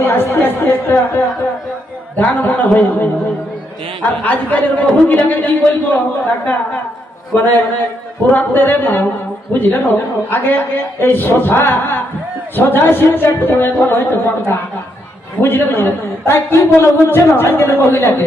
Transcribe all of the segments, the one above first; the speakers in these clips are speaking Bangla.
হয়ে আস্তে আস্তে একটা গান মনে হয়ে আর আজকালের বহু গিলাকে কি বলব? কাকা মানে পুরাতের না বুঝলে না আগে এই সোজা সোজা শিক্ষা এখন হয়তো পটকা বুঝলে না তাই কি বলো বুঝছে না? আজকালের বহু আর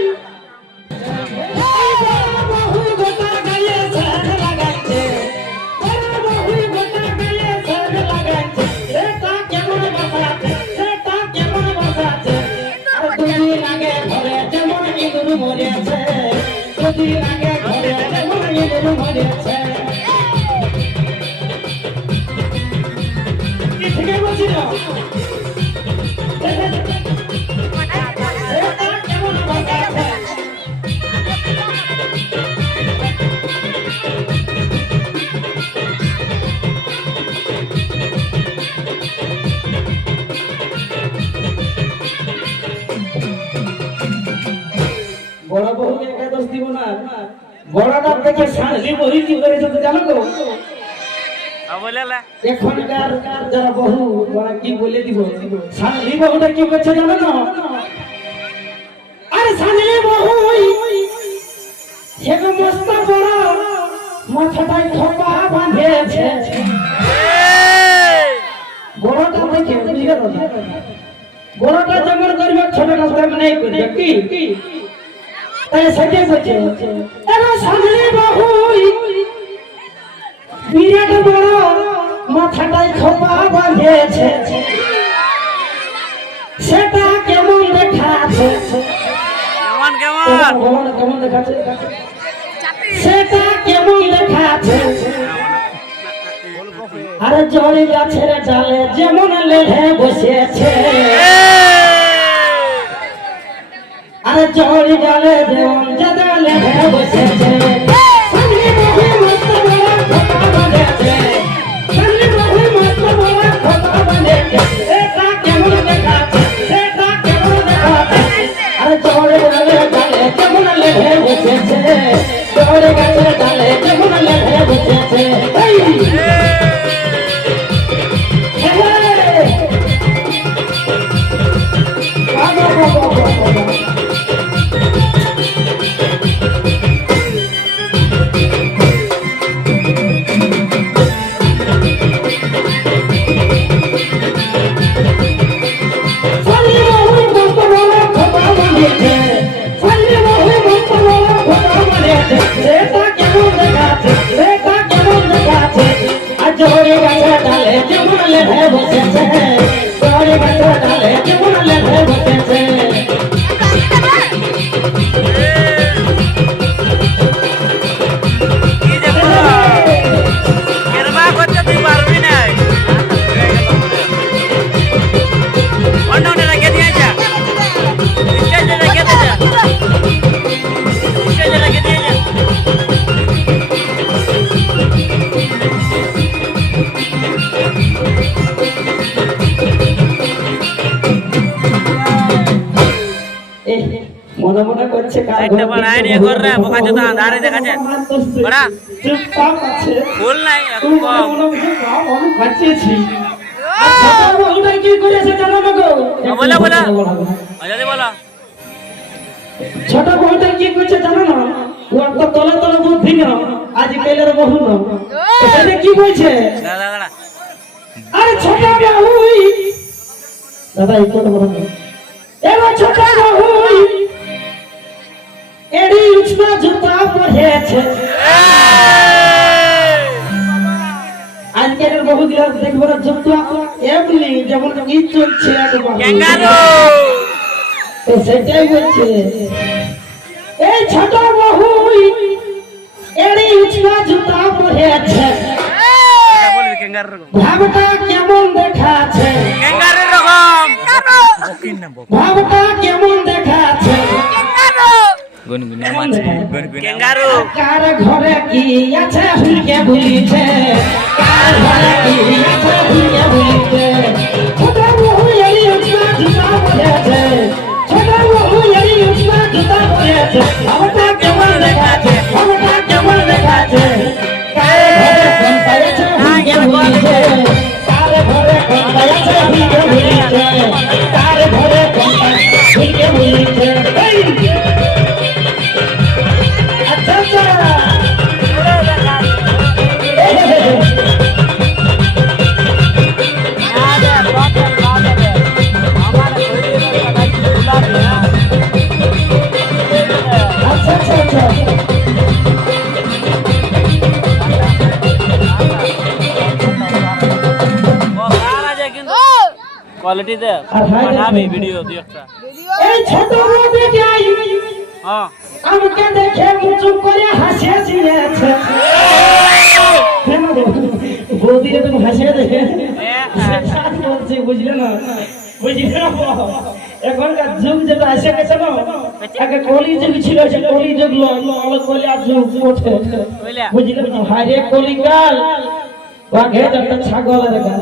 ঠিকই বলছি না কেমন সাঁঝলি বহি কি করেছে জানো তো? এখনকার যারা বহু ওরা কি বলে দিব? সাঁঝলি বহুটা কি করছে জানো না আরে সাঁঝলি বহু সেগো মস্ত বড় মাথাটায় খোপা বাঁধেছে। বড়টা দেখে বুঝে বড়টা যেমন করবে ছোটটা তেমন নেই করবে কি তাই সেটাই এরা সামনে বহুই বিরাট বড় মাথাটায় খোপা বাঁধেছে সেটা কেমন দেখাচ্ছে? কেমন কেমন? কেমন দেখাচ্ছে? সেটা কেমন দেখাচ্ছে? আরে জড়ি গাছের ডালে যেমন লেড়ে বসেছে আরে জড়ি ডালে যেমন যাদা লেড়ে কেমন লেভে মনে মনে করছে কার একটা কিছু নিয়ে কর রে। বোকা চোদা, ধারে দেখাচ্ছে। বাড়া। চুপচাপ আছে। ফুল নাই এখন কম মনে মনে বাঁচিয়েছি। আর ছোট বউটা কি করেছে জানো না গো? বলো, বলো। একটু বলো, বলো। ছোট বউটা কি করছে জানো না ওর তো তলে তলে বুদ্ধি না আজ কালের বহু না এটা কি বলছে দাদা দাদা আরে ছোট বহুই দাদা এই কথা বলো এবার ছোট বহুই আজকের বহু দিন দেখব এমনি যেমন চলছে তো সেটাই বলছে এই ছোট এডি জুতা পরেছে। ভাবটা কেমন ক্যাঙ্গারু ভাবটা কেমন গুনগুনে কেমন মাছ দেখায়? গুনগুনে ক্যাঙ্গারু কার ঘরে কি আছে হুলকে বুলিছে কার ঘরে কি আছে হুলকে বুলিছে ছোট বহু এলি উঠনা জুতা পরেছে ছোট বহু এলি উঠনা জুতা পরেছে আমাটা কেমন দেখাছে আমাটা কেমন দেখাছে কার ঘরে কোনটা আছে হুলকে বুলিছে কার ঘরে কোনটা আছে হুলকে বুলিছে কার ঘরে কোনটা হুলকে বুলিছে কোয়ালিটি দে। আর হাই পাঠাবি ভিডিও দুই একটা। এই ছোট বউটি যাই হ্যাঁ। আমাকে দেখে চুপ করে হাসি হাসি আছে বৌদি তুমি হাসি দেখে বলছি বুঝলে না? বুঝলে না? এখনকার যুগ যেটা এসে গেছে না আগে কলি যুগ ছিল সে কলি যুগ অলগ কলি আর যুগ ওঠে। বুঝলে? হারে কলি কাল বাঘে একটা ছাগলের গাল।